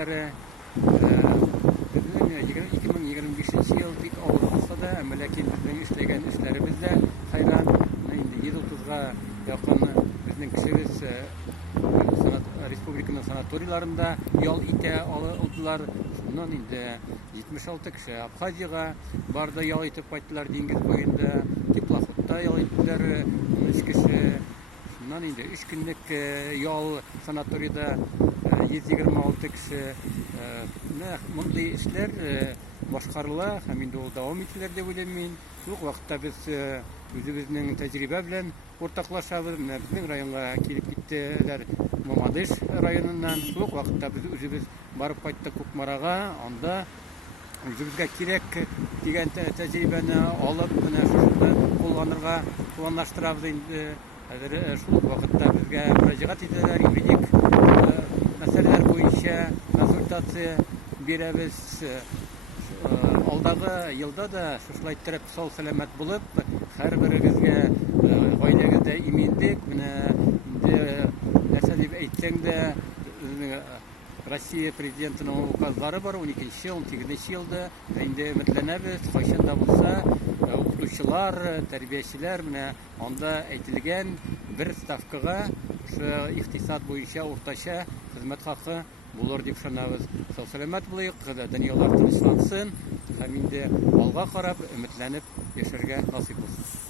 кешеләре безнең 2025 ел бик авыр булса да, ләкин безнең эшләгән эшләребез дә хәйран. Инде 130-га якын безнең кешебез республиканың санаторийларында ял итә алдылар. Шуннан инде 76 кеше Абхазиягә барды, ял итеп кайттылар диңгез буенда. Теплоходта ял иттеләр 13 кеше. Шуннан инде 3 көнлек ял санаторийда 126 кеше. Мондый эшләр башкарыла һәм инде ул дәвам ителер дип уйлыйм мин. Шул вакытта без үзебезнең тәҗрибә белән уртаклашабыз. Безнең районга килеп киттеләр Мамадыш районыннан. Шул вакытта без үзебез барып кайттык Кукмарага. Анда үзебезгә кирәк дигән тәҗрибәне алып, менә шуны кулланырга планлаштырабыз инде. Хәзер шул вакытта безгә мөрәҗәгать итәләр, юридик мәсьәләләр буенча консультация бирәбез. Алдагы елда да шулай иттереп сау-сәламәт булып, һәрберегезгә гаиләгездә иминлек, менә инде нәрсә дип әйтсәң дә Россия президентының указлары бар 12-18 елда. Инде өметләнәбез, кайчан да булса укытучылар, тәрбиячеләр менә анда әйтелгән бер ставкага ихтисад буенча уртача хезмәт хакы булыр дип ышанабыз. Сау-сәламәт булыйк, дөньялар тынычлансын һәм инде алга карап өметләнеп яшәргә насыйп булсын.